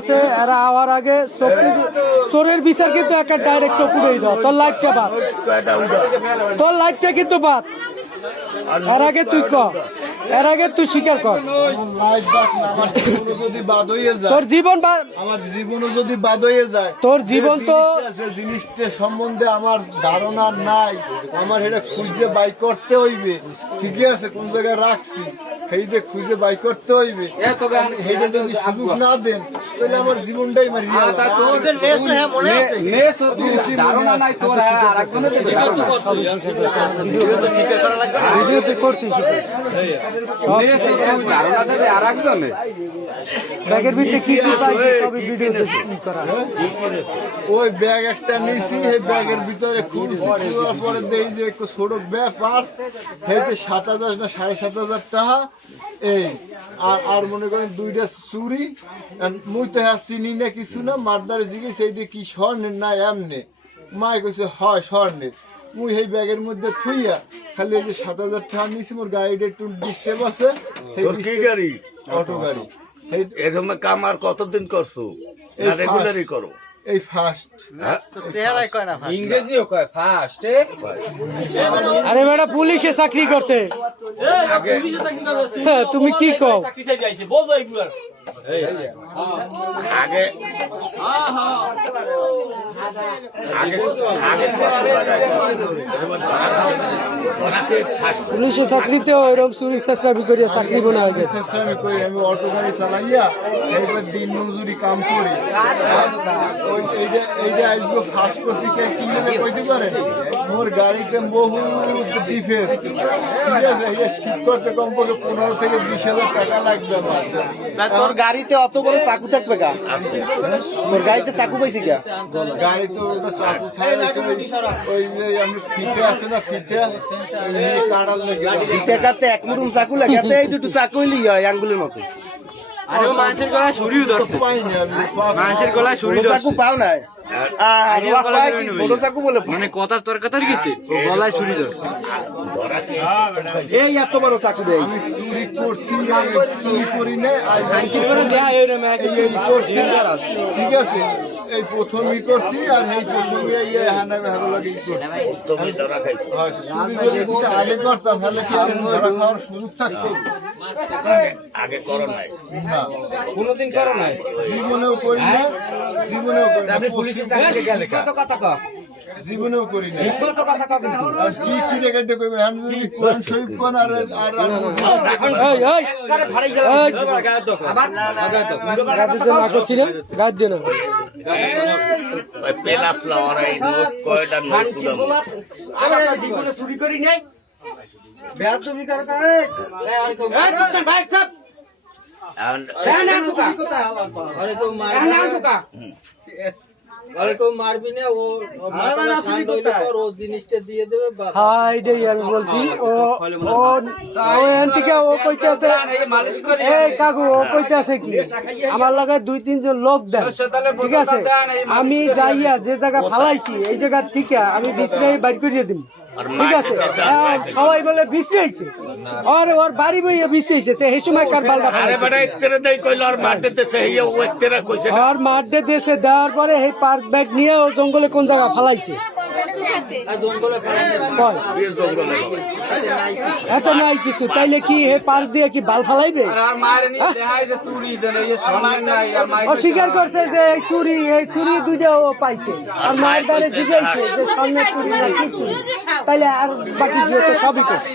আছে এরা আওয়ার আগে চোরের বিচার কিন্তু একটা ডাইরেক্ট চকুরেই দাও। তোর লাইটটা বাদ, তোর লাইটটা কিন্তু বাদ। এর আগে তুই ক, এর আগে তুই স্বীকার কর তোর জীবন, আমার জীবনও যদি বাদ হয়ে যায়, তোর জীবন তো যে জিনিসটা সম্বন্ধে আমার ধারণা নাই, আমার এটা খুঁজে বাই করতে হইবে। ঠিকই আছে, কোন জায়গায় রাখছি সেইটা খুঁজে বাই করতে হইবে। সেইটা যদি সুযোগ না দেন তাহলে আমার জীবনটাই মারিয়ে ব্যাগের ভিতরে কি কি পাইছে সবই ভিডিও করা। ওই ব্যাগ একটা নিছি, এই ব্যাগের ভিতরে খুঁড়ছি, খোলার পরে দেখি যে একটু ছোট ব্যাপার, সেইতে 7,000 না 7,500 টাকা। এই আর মনে করেন 2টা চুরি। মুই তো হ্যাঁ চিনি না কিছু না, মারদারে জিজ্ঞেস এইটা কি স্বর্ণের না এমনি? মাই কইছে হয় স্বর্ণের। মুই সেই ব্যাগের মধ্যে থুইয়া খালি এই যে 7,000 টাকা নিছি। মোর গাড়িটা একটু ডিস্টার্ব আছে। কি গাড়ি? অটো গাড়ি। এরকম কাম আর কতদিন করছো? রেগুলারই করো? এই ফার্স্ট। ইংরেজিও কয় ফার্স্ট। আরে বেটা পুলিশে চাকরি করছে, তুমি কি কও? আগে পুলিশে চাকরিতে ওইরকম চুরি চেষ্টা করিয়া চাকরি বোনা হয়ে গেছে। আমি করি, আমি অটো গাড়ি চালাইয়া এইবার দিন মজুরি কাম করি। এইটা আসবো ফার্স্ট প্রসিকে কিনলে কইতে পারেন মোর গাড়িতে বহু ডিফেন্স। ঠিক আছে, এটা ঠিক করতে কমপক্ষে 15 থেকে 20,000 টাকা লাগবে আমার। তোর গাড়িতে অত বড় চাকু থাকবে গা? তোর গাড়িতে চাকু পাইছি গা? গাড়িতে ওটা চাকু খাইছে, ওই যে আমি ফিতে আছে না, ফিতে কাটার লেগে ফিতে কাটতে এক মুঠুম চাকু লাগে, এতে এই দুটো চাকুই লিই হয় আঙ্গুলের মতো। আরে মানুষের গলায় ছুরিও ধরছে, পাইনি আমি। মানুষের গলায় ছুরি ছোট ধরছে। চাকু পাও নাই? ছোট চাকু বলে মানে কথার তরকাতার গেছে, ও গলায় ছুরি ধরছে। এই এত বড় চাকু দেয়। আমি চুরি করছি, চুরি করি না। এই করছি, ঠিক আছে, এই প্রথমই করছি। আর এই প্রথমে হানা ভালো লাগে করছি। তুমি ধরা খাইছো? আর চুরি যদি আগে করতাম তাহলে কি আর ধরা খাওয়ার সুযোগ থাকতো? আগে করো নাই? না, কোনোদিন করো নাই? জীবনেও করি না, জীবনেও করি না, পুলিশের চাকরিতে গেলে কত কথা কও? জীবনেও করি না। কত কথা কও কিন্তু? আর কি কি রেখে কইবে? আমি যদি কোরআন শরীফ কোন আর এই ভাড়াই গেল গায়ে দাও, আবার গায়ে দাও। গাড়িতে না করছি না, গাড়ি দিয়ে না। ওই পেলাস লাওয়ারা এই নোট কয়টা নোট তুলাম? আমরা জীবনে চুরি করি নাই। বেয়াদবি কর করে। এই সুলতান ভাই সব এই না সুকা, আরে কেউ এই না সুকা। আরে কেউ মারবি না, ও মাথা ঠান্ডা হইলে পর ও জিনিসটা দিয়ে দেবে। হ্যাঁ এটাই আমি বলছি। ও ও ও এখান থেকে ও কইতে আছে, মালিশ করে এই কাকু ও কইতে আছে কি আমার লাগায় 2-3 জন লোক দেন, ঠিক আছে? আমি যাইয়া যে জায়গা ফালাইছি এই জায়গা থেকে আমি বিছরাই বাইর করিয়ে দিব, ঠিক আছে? সবাই বলে বিছরাইছে, ওর বাড়ি বইয়া বিছরাইছে, তো এই সময় কার বালটা আরে বেটা একতেরে দেই কইলো আর মারতে দেছে, এই ও একতেরে কইছে না? আর মাঠে দেশে দেওয়ার পরে এই পার্ক ব্যাগ নিয়ে ও জঙ্গলে কোন জায়গা ফালাইছে? জঙ্গলে কয় জঙ্গলে এত নাই কিছু, তাইলে কি হে পার্ক দিয়ে কি বাল ফালাইবে? আর মারে নি দেখাই যে চুরি দেন, এই সামনে নাই আর মাই অস্বীকার করছে যে এই চুরি 2টা ও পাইছে, আর মায়ের দ্বারে জিজ্ঞাসা যে সামনে চুরি না কি চুরি, তাইলে আর বাকি যে তো সবই করছে।